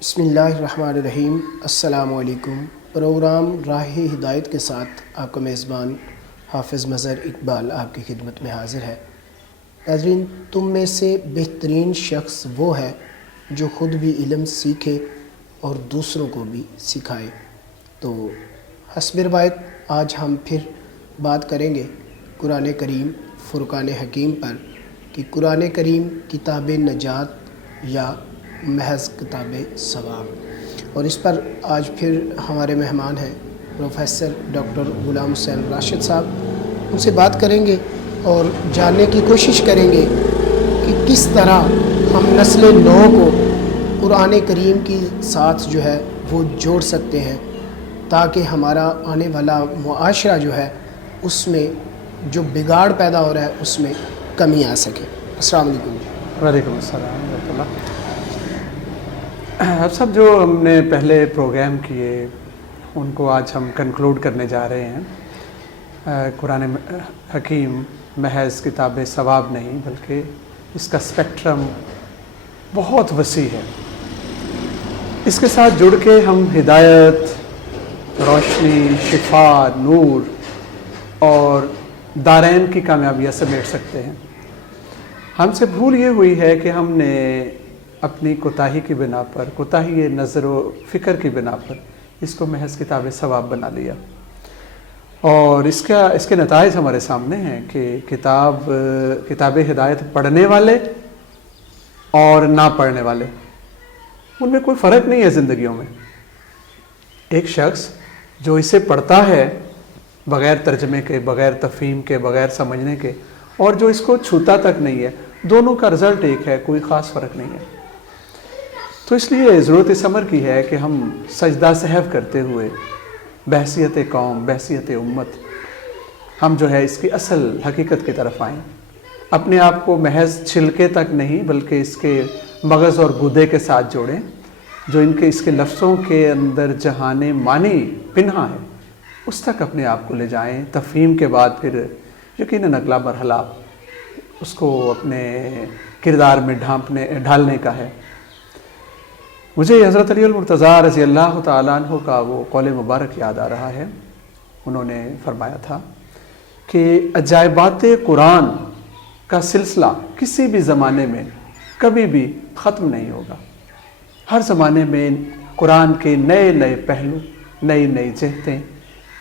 بسم اللہ الرحمن الرحیم۔ السلام علیکم۔ پروگرام راہ ہدایت کے ساتھ آپ کا میزبان حافظ مظہر اقبال آپ کی خدمت میں حاضر ہے۔ ناظرین، تم میں سے بہترین شخص وہ ہے جو خود بھی علم سیکھے اور دوسروں کو بھی سکھائے۔ تو حسب روایت آج ہم پھر بات کریں گے قرآن کریم فرقان حکیم پر کہ قرآن کریم کتاب نجات یا محض کتاب ثواب، اور اس پر آج پھر ہمارے مہمان ہیں پروفیسر ڈاکٹر غلام حسین راشد صاحب۔ ان سے بات کریں گے اور جاننے کی کوشش کریں گے کہ کس طرح ہم نسل نو کو قرآن کریم کی ساتھ جو ہے وہ جوڑ سکتے ہیں تاکہ ہمارا آنے والا معاشرہ جو ہے اس میں جو بگاڑ پیدا ہو رہا ہے اس میں کمی آ سکے۔ السلام علیکم۔ وعلیکم السلام ورحمۃ اللہ۔ اب سب جو ہم نے پہلے پروگرام کیے ان کو آج ہم کنکلوڈ کرنے جا رہے ہیں۔ قرآن حکیم محض کتاب ثواب نہیں بلکہ اس کا اسپیکٹرم بہت وسیع ہے۔ اس کے ساتھ جڑ کے ہم ہدایت، روشنی، شفا، نور اور دارین کی کامیابیاں سمیٹ سکتے ہیں۔ ہم سے بھول یہ ہوئی ہے کہ ہم نے اپنی کوتاہی کی بنا پر، کوتاہی نظر و فکر کی بنا پر اس کو محض کتاب ثواب بنا لیا، اور اس کے نتائج ہمارے سامنے ہیں کہ کتاب ہدایت پڑھنے والے اور نہ پڑھنے والے، ان میں کوئی فرق نہیں ہے زندگیوں میں۔ ایک شخص جو اسے پڑھتا ہے بغیر ترجمے کے، بغیر تفہیم کے، بغیر سمجھنے کے، اور جو اس کو چھوتا تک نہیں ہے، دونوں کا رزلٹ ایک ہے، کوئی خاص فرق نہیں ہے۔ تو اس لیے ضرورت اس امر کی ہے کہ ہم سجدہ سہو کرتے ہوئے بحیثیت قوم، بحیثیت امت، ہم جو ہے اس کی اصل حقیقت کی طرف آئیں، اپنے آپ کو محض چھلکے تک نہیں بلکہ اس کے مغز اور گودے کے ساتھ جوڑیں، جو اس کے لفظوں کے اندر جہان معنی پنہا ہے اس تک اپنے آپ کو لے جائیں۔ تفہیم کے بعد پھر یقیناً اگلا مرحلہ اس کو اپنے کردار میں ڈھالنے کا ہے۔ مجھے حضرت علی المرتضیٰ رضی اللہ تعالیٰ عنہ کا وہ قول مبارک یاد آ رہا ہے۔ انہوں نے فرمایا تھا کہ عجائبات قرآن کا سلسلہ کسی بھی زمانے میں کبھی بھی ختم نہیں ہوگا۔ ہر زمانے میں قرآن کے نئے نئے پہلو، نئی نئی جہتیں،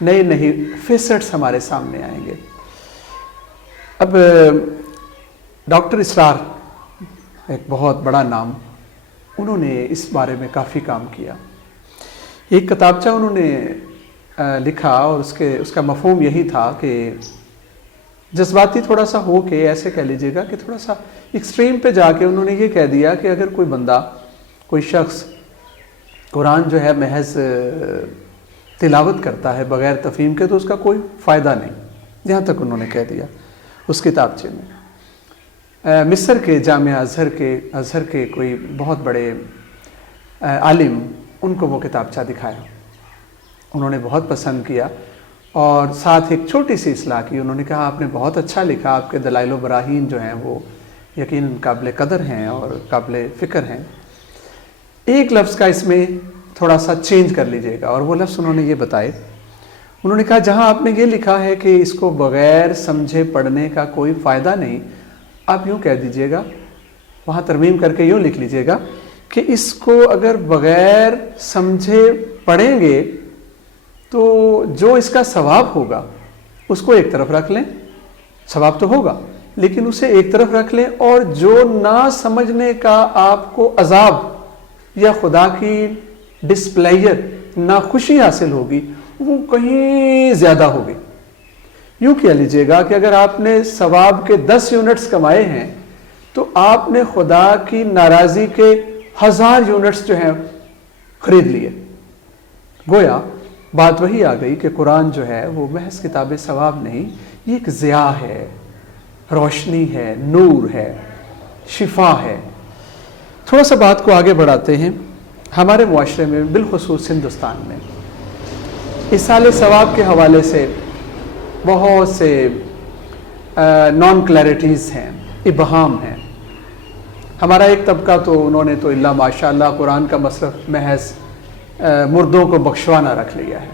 نئی نئی فیسٹس ہمارے سامنے آئیں گے۔ اب ڈاکٹر اسرار، ایک بہت بڑا نام، انہوں نے اس بارے میں کافی کام کیا۔ ایک کتابچہ انہوں نے لکھا اور اس کا مفہوم یہی تھا کہ جذباتی تھوڑا سا ہو کے، ایسے کہہ لیجئے گا کہ تھوڑا سا ایکسٹریم پہ جا کے انہوں نے یہ کہہ دیا کہ اگر کوئی بندہ، کوئی شخص قرآن جو ہے محض تلاوت کرتا ہے بغیر تفہیم کے تو اس کا کوئی فائدہ نہیں، یہاں تک انہوں نے کہہ دیا اس کتابچے میں۔ مصر کے جامعہ ازہر کے کوئی بہت بڑے عالم، ان کو وہ کتابچہ دکھایا، انہوں نے بہت پسند کیا اور ساتھ ایک چھوٹی سی اصلاح کی۔ انہوں نے کہا آپ نے بہت اچھا لکھا، آپ کے دلائل و براہین جو ہیں وہ یقیناً قابل قدر ہیں اور قابل فکر ہیں، ایک لفظ کا اس میں تھوڑا سا چینج کر لیجئے گا۔ اور وہ لفظ انہوں نے یہ بتائے، انہوں نے کہا جہاں آپ نے یہ لکھا ہے کہ اس کو بغیر سمجھے پڑھنے کا کوئی فائدہ نہیں، آپ یوں کہہ دیجئے گا، وہاں ترمیم کر کے یوں لکھ لیجئے گا کہ اس کو اگر بغیر سمجھے پڑھیں گے تو جو اس کا ثواب ہوگا اس کو ایک طرف رکھ لیں، ثواب تو ہوگا لیکن اسے ایک طرف رکھ لیں، اور جو نہ سمجھنے کا آپ کو عذاب یا خدا کی ڈسپلیئر، ناخوشی حاصل ہوگی، وہ کہیں زیادہ ہوگی۔ یوں کہہ لیجئے گا کہ اگر آپ نے ثواب کے 10 یونٹس کمائے ہیں تو آپ نے خدا کی ناراضی کے 1000 یونٹس جو ہیں خرید لیے۔ گویا بات وہی آ گئی کہ قرآن جو ہے وہ محض کتاب ثواب نہیں، یہ ایک ضیاء ہے، روشنی ہے، نور ہے، شفا ہے۔ تھوڑا سا بات کو آگے بڑھاتے ہیں۔ ہمارے معاشرے میں بالخصوص ہندوستان میں ایصال ثواب کے حوالے سے بہت سے نان کلیرٹیز ہیں، ابہام ہیں۔ ہمارا ایک طبقہ تو انہوں نے تو اللہ ماشاء اللہ قرآن کا مصرف محض مردوں کو بخشوانا رکھ لیا ہے.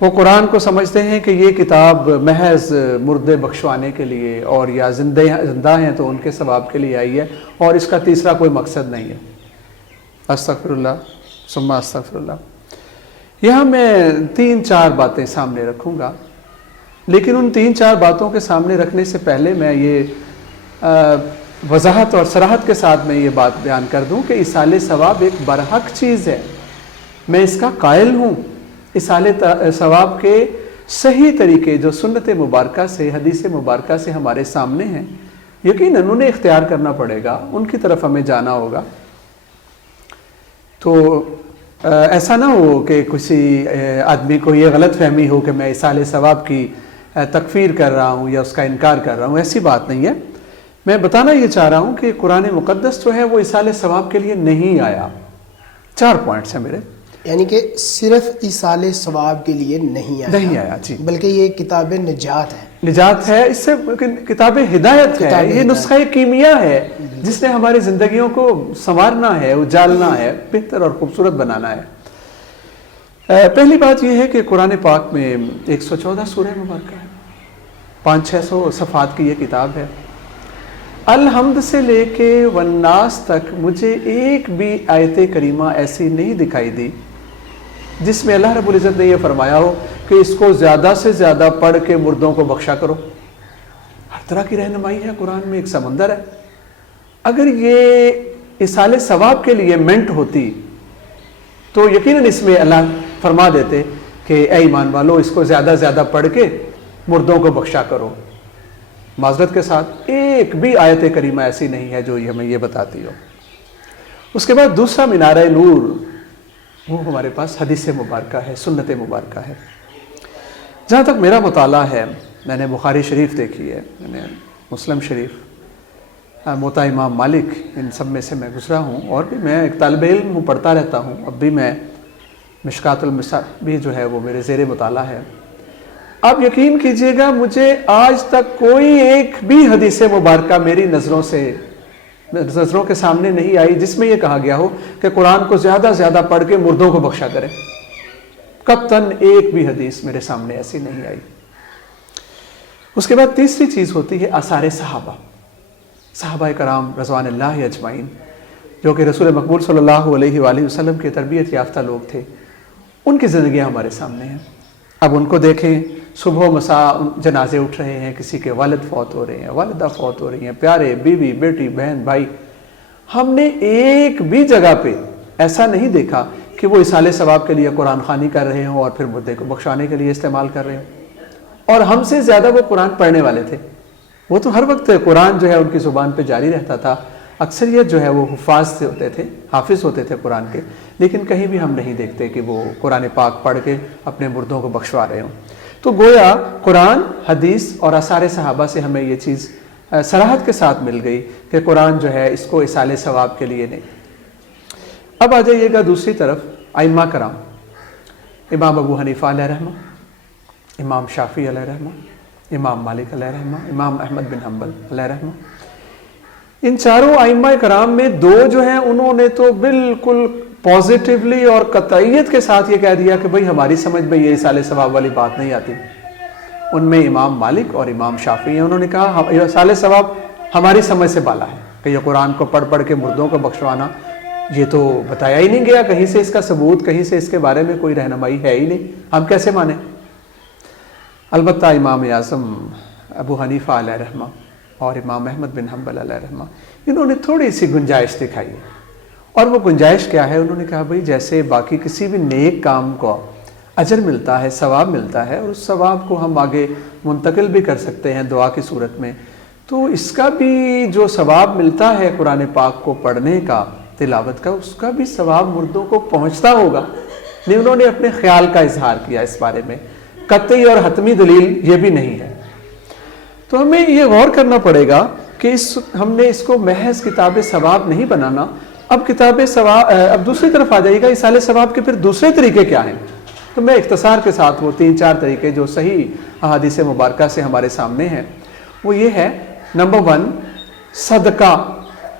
وہ قرآن کو سمجھتے ہیں کہ یہ کتاب محض مردے بخشوانے کے لیے اور یا زندہ ہیں تو ان کے ثواب کے لیے آئی ہے، اور اس کا تیسرا کوئی مقصد نہیں ہے. استغفر اللہ ثم استغفر اللہ. یہاں میں 3-4 باتیں سامنے رکھوں گا، لیکن ان 3-4 باتوں کے سامنے رکھنے سے پہلے میں یہ وضاحت اور صراحت کے ساتھ میں یہ بات بیان کر دوں کہ ایصال ثواب ایک برحق چیز ہے. میں اس کا قائل ہوں. ایصال ثواب کے صحیح طریقے جو سنت مبارکہ سے، حدیث مبارکہ سے ہمارے سامنے ہیں، یقیناً انہیں اختیار کرنا پڑے گا، ان کی طرف ہمیں جانا ہوگا. تو ایسا نہ ہو کہ کسی آدمی کو یہ غلط فہمی ہو کہ میں ایصال ثواب کی تکفیر کر رہا ہوں یا اس کا انکار کر رہا ہوں. ایسی بات نہیں ہے. میں بتانا یہ چاہ رہا ہوں کہ قرآن مقدس جو ہے وہ ایصال ثواب کے لیے نہیں آیا. 4 پوائنٹس ہیں میرے. یعنی کہ صرف ایصال ثواب کے لیے نہیں آیا جی، بلکہ یہ کتاب نجات ہے. نجات ہے، اس سے کتاب ہدایت ہے. یہ نسخہ کیمیا ہے جس نے ہماری زندگیوں کو سنوارنا ہے، اجالنا ہے، بہتر اور خوبصورت بنانا ہے. پہلی بات یہ ہے کہ قرآن پاک میں 114 سورہ مبارکہ ہے، 500-600 صفحات کی یہ کتاب ہے. الحمد سے لے کے والناس تک مجھے ایک بھی آیت کریمہ ایسی نہیں دکھائی دی جس میں اللہ رب العزت نے یہ فرمایا ہو کہ اس کو زیادہ سے زیادہ پڑھ کے مردوں کو بخشا کرو. ہر طرح کی رہنمائی ہے قرآن میں، ایک سمندر ہے. اگر یہ ایصال ثواب کے لیے منٹ ہوتی تو یقیناً اس میں اللہ فرما دیتے کہ اے ایمان والو اس کو زیادہ زیادہ پڑھ کے مردوں کو بخشا کرو. معذرت کے ساتھ ایک بھی آیت کریمہ ایسی نہیں ہے جو ہمیں یہ بتاتی ہو. اس کے بعد دوسرا مینارہ نور، وہ ہمارے پاس حدیث مبارکہ ہے، سنت مبارکہ ہے. جہاں تک میرا مطالعہ ہے، میں نے بخاری شریف دیکھی ہے، میں نے مسلم شریف، موطا امام مالک، ان سب میں سے میں گزرا ہوں. اور بھی میں ایک طالب علم ہوں، پڑھتا رہتا ہوں. اب بھی میں مشکات المصابیح جو ہے وہ میرے زیر مطالعہ ہے. آپ یقین کیجئے گا مجھے آج تک کوئی ایک بھی حدیث مبارکہ میری نظروں کے سامنے نہیں آئی جس میں یہ کہا گیا ہو کہ قرآن کو زیادہ زیادہ پڑھ کے مردوں کو بخشا کریں. قطعاً ایک بھی حدیث میرے سامنے ایسی نہیں آئی. اس کے بعد تیسری چیز ہوتی ہے آثار صحابہ. صحابہ کرام رضوان اللہ اجمعین جو کہ رسول مقبول صلی اللہ علیہ وآلہ وسلم کے تربیت یافتہ لوگ تھے، ان کی زندگیاں ہمارے سامنے ہیں. اب ان کو دیکھیں، صبح و مساء جنازے اٹھ رہے ہیں، کسی کے والد فوت ہو رہے ہیں، والدہ فوت ہو رہی ہیں، پیارے، بیوی، بیٹی، بہن، بھائی. ہم نے ایک بھی جگہ پہ ایسا نہیں دیکھا کہ وہ ایصال ثواب کے لیے قرآن خوانی کر رہے ہوں اور پھر مردے کو بخشانے کے لیے استعمال کر رہے ہوں. اور ہم سے زیادہ وہ قرآن پڑھنے والے تھے. وہ تو ہر وقت قرآن جو ہے ان کی زبان پہ جاری رہتا تھا. اکثریت جو ہے وہ حفاظ سے ہوتے تھے، حافظ ہوتے تھے قرآن کے، لیکن کہیں بھی ہم نہیں دیکھتے کہ وہ قرآن پاک پڑھ کے اپنے مردوں کو بخشوا رہے ہوں. تو گویا قرآن، حدیث اور آثار صحابہ سے ہمیں یہ چیز صراحت کے ساتھ مل گئی کہ قرآن جو ہے اس کو ایصال ثواب کے لیے نہیں. اب آ جائیے گا دوسری طرف ائمہ کرام. امام ابو حنیفہ علیہ رحمہ، امام شافعی علیہ رحمہ، امام مالک علیہ رحمہ، امام احمد بن حنبل علیہ رحمہ. ان چاروں ائمہ کرام میں دو جو ہیں انہوں نے تو بالکل پازیٹیولی اور قطعیت کے ساتھ یہ کہہ دیا کہ بھئی ہماری سمجھ میں یہ ایصال ثواب والی بات نہیں آتی. ان میں امام مالک اور امام شافعی ہیں. انہوں نے کہا ایصال ثواب ہماری سمجھ سے بالا ہے کہ یہ قرآن کو پڑھ پڑھ کے مردوں کو بخشوانا، یہ تو بتایا ہی نہیں گیا، کہیں سے اس کا ثبوت، کہیں سے اس کے بارے میں کوئی رہنمائی ہے ہی نہیں، ہم کیسے مانیں. البتہ امام اعظم ابو حنیفہ علیہ رحمہ اور امام احمد بن حنبل علیہ رحمہ انہوں نے تھوڑی سی گنجائش دکھائی ہے. اور وہ گنجائش کیا ہے؟ انہوں نے کہا بھئی جیسے باقی کسی بھی نیک کام کو اجر ملتا ہے، ثواب ملتا ہے، اور اس ثواب کو ہم آگے منتقل بھی کر سکتے ہیں دعا کی صورت میں، تو اس کا بھی جو ثواب ملتا ہے قرآن پاک کو پڑھنے کا، تلاوت کا، اس کا بھی ثواب مردوں کو پہنچتا ہوگا. نہیں، انہوں نے اپنے خیال کا اظہار کیا اس بارے میں. قطعی اور حتمی دلیل یہ بھی نہیں ہے. تو ہمیں یہ غور کرنا پڑے گا کہ ہم نے اس کو محض کتاب ثواب نہیں بنانا. اب کتاب ثواب، اب دوسری طرف آ جائے گا ایصال ثواب کے پھر دوسرے طریقے کیا ہیں. تو میں اختصار کے ساتھ وہ 3-4 طریقے جو صحیح احادیث مبارکہ سے ہمارے سامنے ہیں وہ یہ ہے. نمبر 1، صدقہ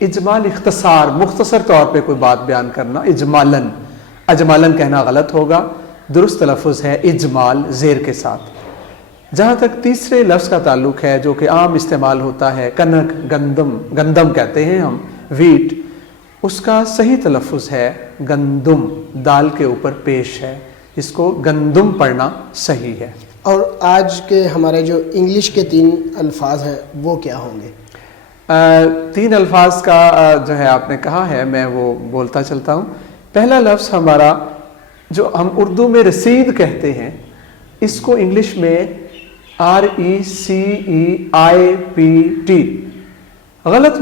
اجمال اختصار مختصر طور پہ کوئی بات بیان کرنا، اجمالن، اجمالن کہنا غلط ہوگا، درست تلفظ ہے اجمال زیر کے ساتھ۔ جہاں تک تیسرے لفظ کا تعلق ہے جو کہ عام استعمال ہوتا ہے، کنک، گندم، گندم کہتے ہیں ہم، ویٹ، اس کا صحیح تلفظ ہے گندم، دال کے اوپر پیش ہے، اس کو گندم پڑھنا صحیح ہے۔ اور آج کے ہمارے جو انگلش کے 3 الفاظ ہیں وہ کیا ہوں گے؟ 3 الفاظ کا جو ہے آپ نے کہا ہے، میں وہ بولتا چلتا ہوں۔ پہلا لفظ ہمارا جو ہم اردو میں رسید کہتے ہیں، اس کو انگلش میں RECEIPT، غلط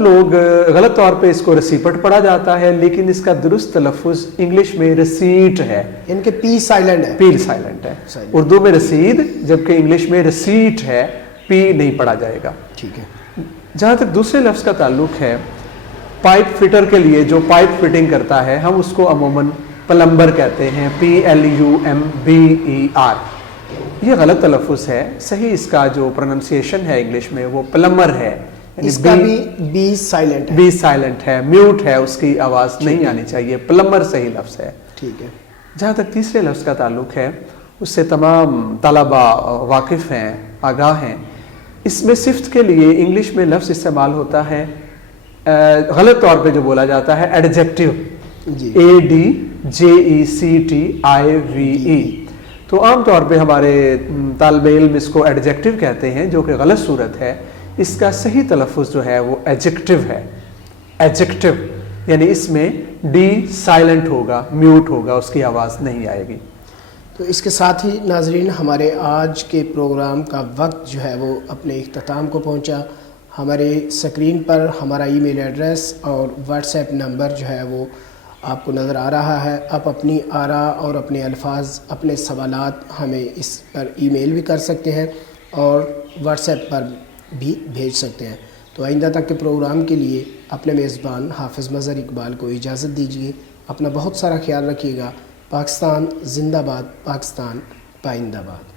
طور پہ اس کو رسیپٹ پڑھا جاتا ہے، لیکن اس کا درست تلفظ انگلش میں رسیٹ ہے، ان کے پی سائلنٹ ہے، پی سائلنٹ ہے، اردو میں رسید جبکہ انگلش میں رسیٹ ہے، پی نہیں پڑھا جائے گا۔ ٹھیک ہے۔ جہاں تک دوسرے لفظ کا تعلق ہے، پائپ فٹر کے لیے جو پائپ فٹنگ کرتا ہے ہم اس کو عموماً پلمبر کہتے ہیں، PLUMBER، یہ غلط تلفظ ہے، صحیح اس کا جو پروننسیشن ہے انگلش میں وہ پلمر ہے، اس کا بھی بی سائلنٹ ہے، بی سائلنٹ ہے، میوٹ ہے، اس کی آواز نہیں آنی چاہیے، پلمر صحیح لفظ ہے۔ ٹھیک ہے۔ جہاں تک تیسرے لفظ کا تعلق ہے، اس سے تمام طلبہ واقف ہیں، آگاہ ہیں۔ اس میں صفت کے لیے انگلش میں لفظ استعمال ہوتا ہے، غلط طور پہ جو بولا جاتا ہے ایڈجیکٹیو، جی، ADJECTIVE، تو عام طور پہ ہمارے طالب علم اس کو ایڈجیکٹیو کہتے ہیں، جو کہ غلط صورت ہے۔ اس کا صحیح تلفظ جو ہے وہ ایڈجیکٹیو ہے، ایڈجیکٹیو، یعنی اس میں ڈی سائلنٹ ہوگا، میوٹ ہوگا، اس کی آواز نہیں آئے گی۔ تو اس کے ساتھ ہی ناظرین ہمارے آج کے پروگرام کا وقت جو ہے وہ اپنے اختتام کو پہنچا۔ ہمارے سکرین پر ہمارا ای میل ایڈریس اور واٹس ایپ نمبر جو ہے وہ آپ کو نظر آ رہا ہے۔ آپ اپنی آراء اور اپنے الفاظ، اپنے سوالات ہمیں اس پر ای میل بھی کر سکتے ہیں اور واٹس ایپ پر بھی بھیج سکتے ہیں۔ تو آئندہ تک کے پروگرام کے لیے اپنے میزبان حافظ مظہر اقبال کو اجازت دیجیے۔ اپنا بہت سارا خیال رکھیے گا۔ پاکستان زندہ باد، پاکستان پائندہ باد۔